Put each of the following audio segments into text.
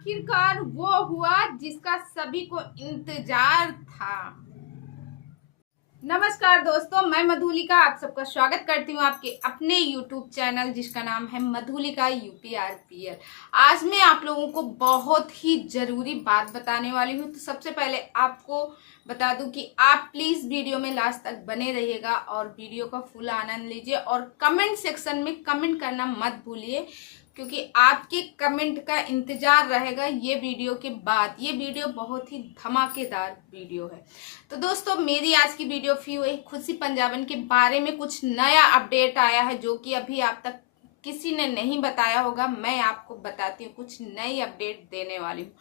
आखिरकार वो हुआ जिसका सभी को इंतजार था। नमस्कार दोस्तों, मैं मधुलिका आप सबका स्वागत करती हूँ आपके अपने YouTube चैनल जिसका नाम है मधुलिका UPRPL। आज मैं आप लोगों को बहुत ही ज़रूरी बात बताने वाली हूँ। तो सबसे पहले आपको बता दूं कि आप प्लीज़ वीडियो में लास्ट तक बने रहिएगा और वीडियो का फुल आनंद लीजिए और कमेंट सेक्शन में कमेंट करना मत भूलिए, क्योंकि आपके कमेंट का इंतजार रहेगा ये वीडियो के बाद। ये वीडियो बहुत ही धमाकेदार वीडियो है। तो दोस्तों, मेरी आज की वीडियो खुशी पंजाबन के बारे में कुछ नया अपडेट आया है जो कि अभी आप तक किसी ने नहीं बताया होगा। मैं आपको बताती हूँ, कुछ नई अपडेट देने वाली हूँ।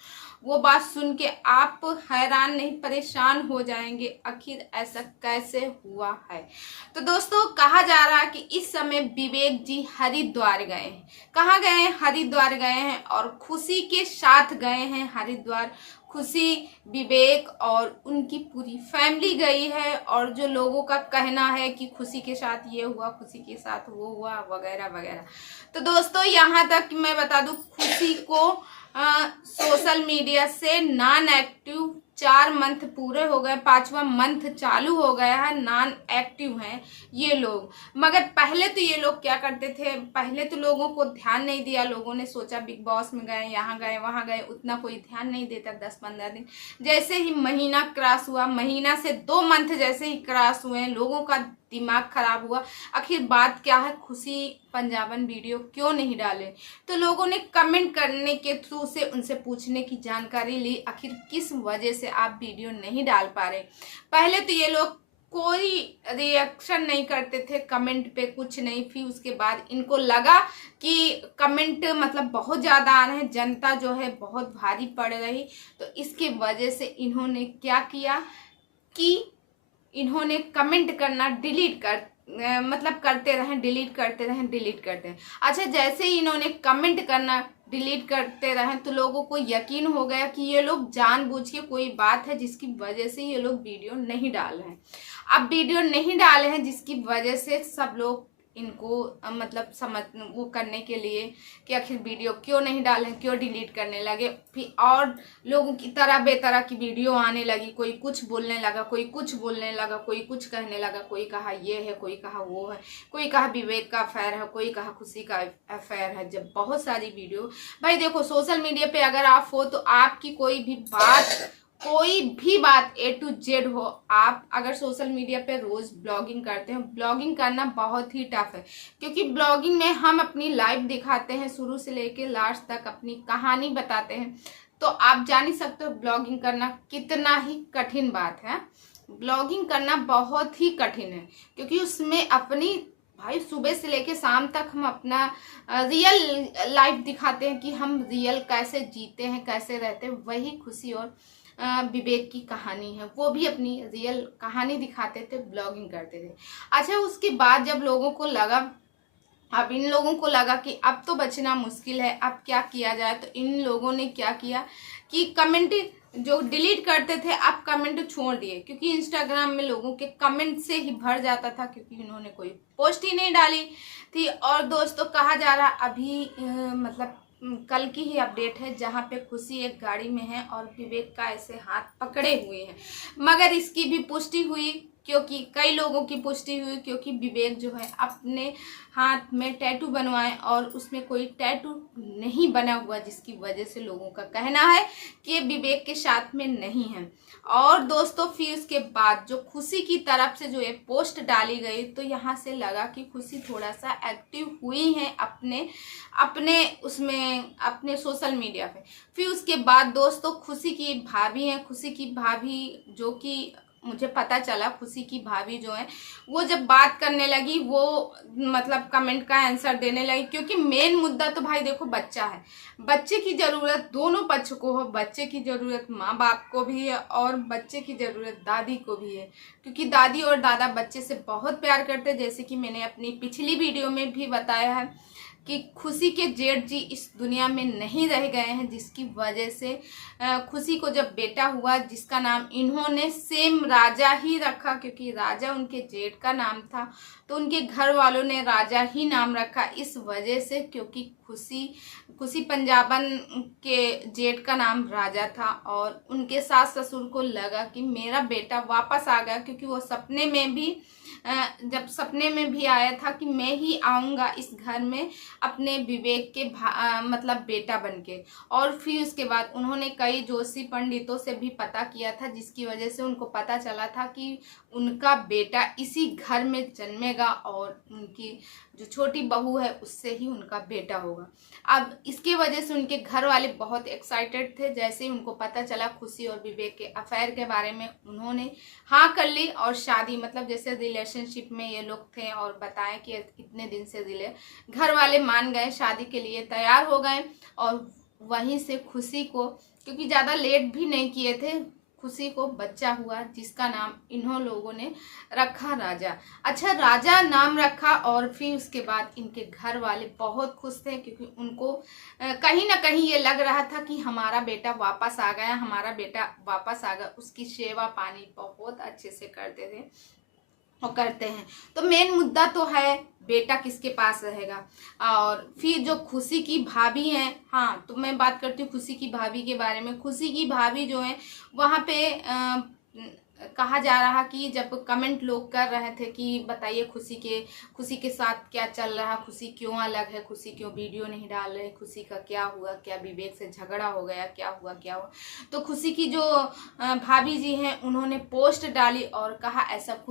वो बात सुन के आप हैरान नहीं परेशान हो जाएंगे, आखिर ऐसा कैसे हुआ है। तो दोस्तों, कहा जा रहा है कि इस समय विवेक जी हरिद्वार गए हैं। कहाँ गए हैं? हरिद्वार गए हैं और खुशी के साथ गए हैं हरिद्वार। खुशी, विवेक और उनकी पूरी फैमिली गई है। और जो लोगों का कहना है कि खुशी के साथ ये हुआ, खुशी के साथ वो हुआ, वगैरह वगैरह। तो दोस्तों, यहाँ तक मैं बता दूं, खुशी को सोशल मीडिया से नॉन एक्टिव 4 मंथ पूरे हो गए, 5वां मंथ चालू हो गया है, नॉन एक्टिव हैं ये लोग। मगर पहले तो ये लोग क्या करते थे, पहले तो लोगों को ध्यान नहीं दिया। लोगों ने सोचा बिग बॉस में गए, यहाँ गए, वहाँ गए, उतना कोई ध्यान नहीं देता। 10-15 दिन जैसे ही महीना क्रॉस हुआ, महीना से 2 मंथ जैसे ही क्रॉस हुए, लोगों का दिमाग खराब हुआ। आखिर बात क्या है, खुशी पंजाबन वीडियो क्यों नहीं डाले? तो लोगों ने कमेंट करने के थ्रू से उनसे पूछने की जानकारी ली, आखिर किस वजह से आप वीडियो नहीं डाल पा रहे। पहले तो ये लोग कोई रिएक्शन नहीं करते थे कमेंट पे, कुछ नहीं। फिर उसके बाद इनको लगा कि कमेंट मतलब बहुत ज़्यादा आ रहे हैं, जनता जो है बहुत भारी पड़ रही। तो इसके वजह से इन्होंने क्या किया कि इन्होंने कमेंट करना डिलीट कर मतलब करते रहें, डिलीट करते रहें, डिलीट करते रहें। अच्छा, जैसे ही इन्होंने कमेंट करना डिलीट करते रहें तो लोगों को यकीन हो गया कि ये लोग जानबूझ के कोई बात है जिसकी वजह से ये लोग वीडियो नहीं डाल रहे हैं। अब वीडियो नहीं डाले हैं जिसकी वजह से सब लोग इनको मतलब समझ वो करने के लिए कि आखिर वीडियो क्यों नहीं डालें, क्यों डिलीट करने लगे। फिर और लोगों की तरह बेतरह की वीडियो आने लगी। कोई कुछ बोलने लगा, कोई कुछ बोलने लगा, कोई कुछ कहने लगा। कोई कहा ये है, कोई कहा वो है, कोई कहा विवेक का अफेयर है, कोई कहा खुशी का अफेयर है। जब बहुत सारी वीडियो, भाई देखो, सोशल मीडिया पे अगर आप हो तो आपकी कोई भी बात A to Z हो, आप अगर सोशल मीडिया पे रोज ब्लॉगिंग करते हैं, ब्लॉगिंग करना बहुत ही टफ है, क्योंकि ब्लॉगिंग में हम अपनी लाइफ दिखाते हैं, शुरू से लेके लास्ट तक अपनी कहानी बताते हैं। तो आप जान ही सकते हो ब्लॉगिंग करना कितना ही कठिन बात है। ब्लॉगिंग करना बहुत ही कठिन है, क्योंकि उसमें अपनी भाई सुबह से लेके शाम तक हम अपना रियल लाइफ दिखाते हैं कि हम रियल कैसे जीते हैं, कैसे रहते हैं। वही खुशी और विवेक की कहानी है, वो भी अपनी रियल कहानी दिखाते थे, ब्लॉगिंग करते थे। अच्छा, उसके बाद जब लोगों को लगा, अब इन लोगों को लगा कि अब तो बचना मुश्किल है, अब क्या किया जाए, तो इन लोगों ने क्या किया कि कमेंट जो डिलीट करते थे अब कमेंट छोड़ दिए, क्योंकि इंस्टाग्राम में लोगों के कमेंट से ही भर जाता था, क्योंकि इन्होंने कोई पोस्ट ही नहीं डाली थी। और दोस्तों, कहा जा रहा अभी मतलब कल की ही अपडेट है, जहाँ पे खुशी एक गाड़ी में है और विवेक का ऐसे हाथ पकड़े हुए हैं। मगर इसकी भी पुष्टि हुई, क्योंकि कई लोगों की पुष्टि हुई, क्योंकि विवेक जो है अपने हाथ में टैटू बनवाए और उसमें कोई टैटू नहीं बना हुआ, जिसकी वजह से लोगों का कहना है कि ये विवेक के साथ में नहीं है। और दोस्तों, फिर उसके बाद जो खुशी की तरफ से जो ये पोस्ट डाली गई, तो यहाँ से लगा कि खुशी थोड़ा सा एक्टिव हुई है अपने अपने उसमें अपने सोशल मीडिया पे। फिर उसके बाद दोस्तों, खुशी की भाभी हैं, खुशी की भाभी जो कि मुझे पता चला, खुशी की भाभी जो है वो जब बात करने लगी, वो मतलब कमेंट का आंसर देने लगी, क्योंकि मेन मुद्दा तो भाई देखो बच्चा है। बच्चे की ज़रूरत दोनों पक्ष को हो, बच्चे की ज़रूरत माँ बाप को भी है और बच्चे की ज़रूरत दादी को भी है, क्योंकि दादी और दादा बच्चे से बहुत प्यार करते हैं। जैसे कि मैंने अपनी पिछली वीडियो में भी बताया है कि खुशी के जेठ जी इस दुनिया में नहीं रह गए हैं, जिसकी वजह से खुशी को जब बेटा हुआ, जिसका नाम इन्होंने सेम राजा ही रखा, क्योंकि राजा उनके जेठ का नाम था। तो उनके घर वालों ने राजा ही नाम रखा इस वजह से, क्योंकि खुशी पंजाबन के जेठ का नाम राजा था और उनके सास ससुर को लगा कि मेरा बेटा वापस आ गया, क्योंकि वो सपने में भी जब सपने में भी आया था कि मैं ही आऊँगा इस घर में अपने विवेक के मतलब बेटा बनके। और फिर उसके बाद उन्होंने कई जोशी पंडितों से भी पता किया था, जिसकी वजह से उनको पता चला था कि उनका बेटा इसी घर में जन्मेगा और उनकी जो छोटी बहू है उससे ही उनका बेटा होगा। अब इसके वजह से उनके घर वाले बहुत एक्साइटेड थे। जैसे ही उनको पता चला खुशी और विवेक के अफेयर के बारे में, उन्होंने हाँ कर ली और शादी, मतलब जैसे रिलेशनशिप में ये लोग थे और बताया कि इतने दिन से रिले, घर वाले मान गए, शादी के लिए तैयार हो गए। और वहीं से खुशी को, क्योंकि ज़्यादा लेट भी नहीं किए थे, खुशी को बच्चा हुआ जिसका नाम इन्हों लोगों ने रखा राजा। अच्छा, राजा नाम रखा और फिर उसके बाद इनके घर वाले बहुत खुश थे, क्योंकि उनको कहीं ना कहीं ये लग रहा था कि हमारा बेटा वापस आ गया, हमारा बेटा वापस आ गया। उसकी सेवा पानी बहुत अच्छे से करते थे और करते हैं। तो मेन मुद्दा तो है बेटा किसके पास रहेगा। और फिर जो खुशी की भाभी हैं, हाँ तो मैं बात करती हूँ खुशी की भाभी के बारे में। खुशी की भाभी जो है वहाँ पे कहा जा रहा कि जब कमेंट लोग कर रहे थे कि बताइए खुशी के साथ क्या चल रहा, खुशी क्यों अलग है, खुशी क्यों वीडियो नहीं डाल रहे, खुशी का क्या हुआ, क्या विवेक से झगड़ा हो गया, क्या हुआ। तो खुशी की जो भाभी जी हैं उन्होंने पोस्ट डाली और कहा ऐसा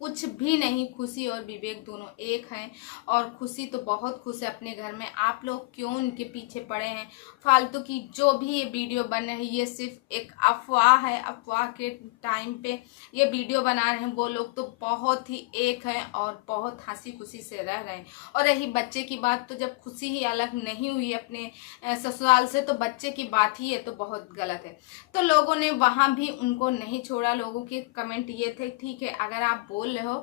कुछ भी नहीं, खुशी और विवेक दोनों एक हैं और खुशी तो बहुत खुश है अपने घर में। आप लोग क्यों उनके पीछे पड़े हैं? फालतू की जो भी ये वीडियो बन रही है ये सिर्फ एक अफवाह है। अफवाह के टाइम पे ये वीडियो बना रहे हैं वो लोग तो बहुत ही एक हैं और बहुत हंसी खुशी से रह रहे हैं। और रही बच्चे की बात, तो जब खुशी ही अलग नहीं हुई अपने ससुराल से तो बच्चे की बात ही है तो बहुत गलत है। तो लोगों ने वहाँ भी उनको नहीं छोड़ा। लोगों के कमेंट ये थे, ठीक है अगर आप बोल रहे हो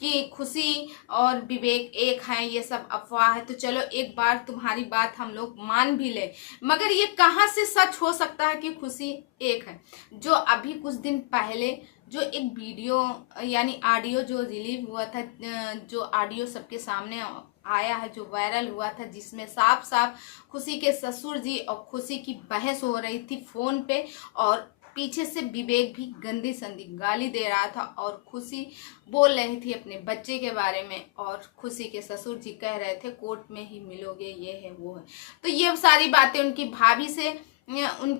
कि खुशी और विवेक एक हैं, ये सब अफवाह है, तो चलो एक बार तुम्हारी बात हम लोग मान भी ले, मगर ये कहाँ से सच हो सकता है कि खुशी एक है? जो अभी कुछ दिन पहले जो एक वीडियो यानी ऑडियो जो रिलीज हुआ था, जो ऑडियो सबके सामने आया है, जो वायरल हुआ था, जिसमें साफ साफ खुशी के ससुर जी और खुशी की बहस हो रही थी फोन पे और पीछे से विवेक भी गंदी संदी गाली दे रहा था और खुशी बोल रही थी अपने बच्चे के बारे में और खुशी के ससुर जी कह रहे थे कोर्ट में ही मिलोगे, ये है वो है। तो ये सारी बातें उनकी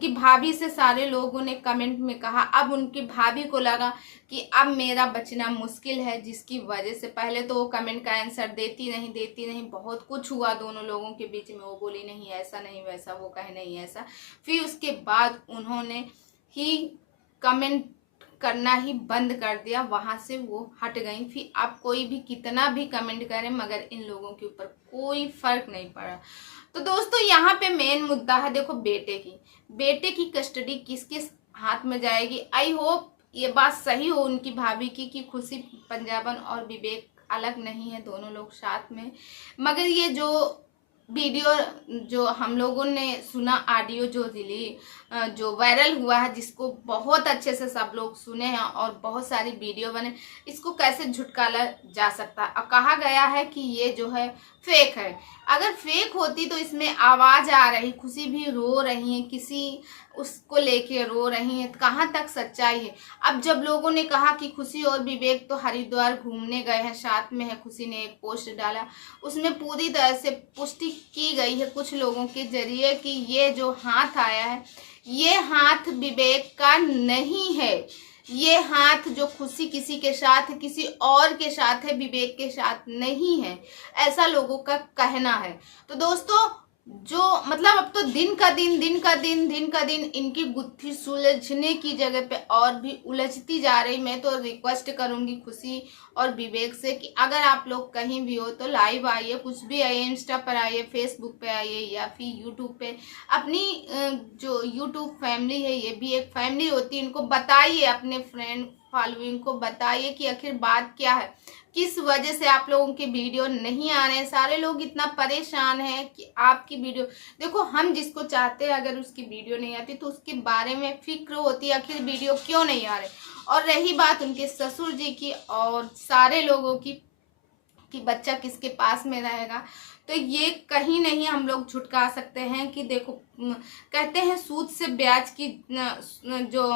भाभी से सारे लोगों ने कमेंट में कहा। अब उनकी भाभी को लगा कि अब मेरा बचना मुश्किल है, जिसकी वजह से पहले तो वो कमेंट का आंसर देती नहीं, बहुत कुछ हुआ दोनों लोगों के बीच में। वो बोली नहीं ऐसा नहीं वैसा, वो कहे नहीं ऐसा। फिर उसके बाद उन्होंने ही कमेंट करना ही बंद कर दिया, वहां से वो हट गई। फिर आप कोई भी कितना भी कमेंट करें मगर इन लोगों के ऊपर कोई फर्क नहीं पड़ा। तो दोस्तों यहाँ पे मेन मुद्दा है, देखो बेटे की कस्टडी किसके हाथ में जाएगी। आई होप ये बात सही हो उनकी भाभी की कि खुशी पंजाबन और विवेक अलग नहीं है, दोनों लोग साथ में। मगर ये जो वीडियो जो हम लोगों ने सुना, ऑडियो जो वायरल हुआ है, जिसको बहुत अच्छे से सब लोग सुने हैं और बहुत सारी वीडियो बने, इसको कैसे झुटकारा जा सकता है। और कहा गया है कि ये जो है फेक है। अगर फेक होती तो इसमें आवाज आ रही, खुशी भी रो रही है, किसी उसको लेके रो रही है, कहाँ तक सच्चाई है। अब जब लोगों ने कहा कि खुशी और विवेक तो हरिद्वार घूमने गए हैं, साथ में है, खुशी ने एक पोस्ट डाला, उसमें पूरी तरह से पुष्टि की गई है कुछ लोगों के जरिए कि ये जो हाथ आया है ये हाथ विवेक का नहीं है, ये हाथ जो खुशी किसी के साथ, किसी और के साथ है, विवेक के साथ नहीं है, ऐसा लोगों का कहना है। तो दोस्तों जो मतलब अब तो दिन का दिन इनकी गुत्थी सुलझने की जगह पे और भी उलझती जा रही। मैं तो रिक्वेस्ट करूंगी खुशी और विवेक से कि अगर आप लोग कहीं भी हो तो लाइव आइए, कुछ भी आइए, इंस्टा पर आइए, फेसबुक पे आइए या फिर यूट्यूब पे। अपनी जो यूट्यूब फैमिली है ये भी एक फैमिली होती है, इनको बताइए, अपने फ्रेंड फॉलोइंग को बताइए कि आखिर बात क्या है, किस वजह से आप लोगों के वीडियो नहीं आ रहे हैं। सारे लोग इतना परेशान हैं कि आपकी वीडियो देखो, हम जिसको चाहते हैं अगर उसकी वीडियो नहीं आती तो उसके बारे में फिक्र होती है आखिर वीडियो क्यों नहीं आ रहे। और रही बात उनके ससुर जी की और सारे लोगों की, कि बच्चा किसके पास में रहेगा। तो ये कहीं नहीं हम लोग झुटका सकते हैं कि देखो कहते हैं सूद से ब्याज की जो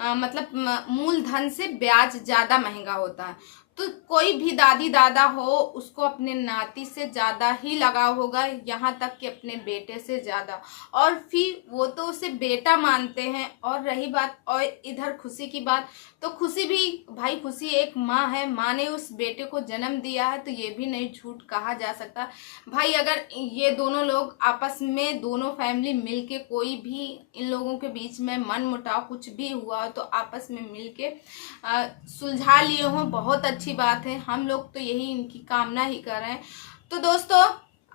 मतलब मूलधन से ब्याज ज़्यादा महंगा होता है। तो कोई भी दादी दादा हो उसको अपने नाती से ज़्यादा ही लगाव होगा, यहाँ तक कि अपने बेटे से ज़्यादा, और फिर वो तो उसे बेटा मानते हैं। और रही बात और इधर खुशी की बात, तो खुशी भी भाई, खुशी एक माँ है, माँ ने उस बेटे को जन्म दिया है, तो ये भी नहीं झूठ कहा जा सकता भाई। अगर ये दोनों लोग आपस में, दोनों फैमिली मिलके, कोई भी इन लोगों के बीच में मन मुटाव कुछ भी हुआ हो तो आपस में मिलके सुलझा लिए हों, बहुत अच्छी बात है। हम लोग तो यही इनकी कामना ही कर रहे हैं। तो दोस्तों,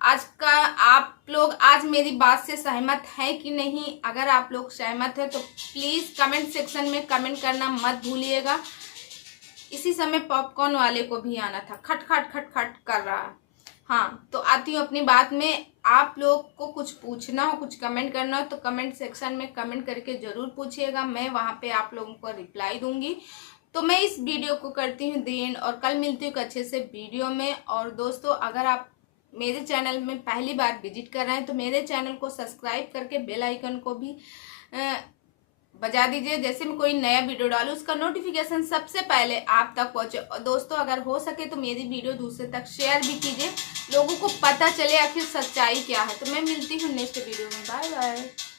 आज का आप लोग आज मेरी बात से सहमत हैं कि नहीं? अगर आप लोग सहमत हैं तो प्लीज़ कमेंट सेक्शन में कमेंट करना मत भूलिएगा। इसी समय पॉपकॉर्न वाले को भी आना था, खट खट खट खट कर रहा है। हाँ, तो आती हूँ अपनी बात में। आप लोग को कुछ पूछना हो, कुछ कमेंट करना हो तो कमेंट सेक्शन में कमेंट करके ज़रूर पूछिएगा, मैं वहाँ पे आप लोगों को रिप्लाई दूंगी। तो मैं इस वीडियो को करती हूँ द एंड, और कल मिलती हूँ एक अच्छे से वीडियो में। और दोस्तों, अगर आप मेरे चैनल में पहली बार विजिट कर रहे हैं तो मेरे चैनल को सब्सक्राइब करके बेल आइकन को भी बजा दीजिए, जैसे मैं कोई नया वीडियो डालूँ उसका नोटिफिकेशन सबसे पहले आप तक पहुँचे। और दोस्तों, अगर हो सके तो मेरी वीडियो दूसरे तक शेयर भी कीजिए, लोगों को पता चले आखिर सच्चाई क्या है। तो मैं मिलती हूँ नेक्स्ट वीडियो में। Bye bye.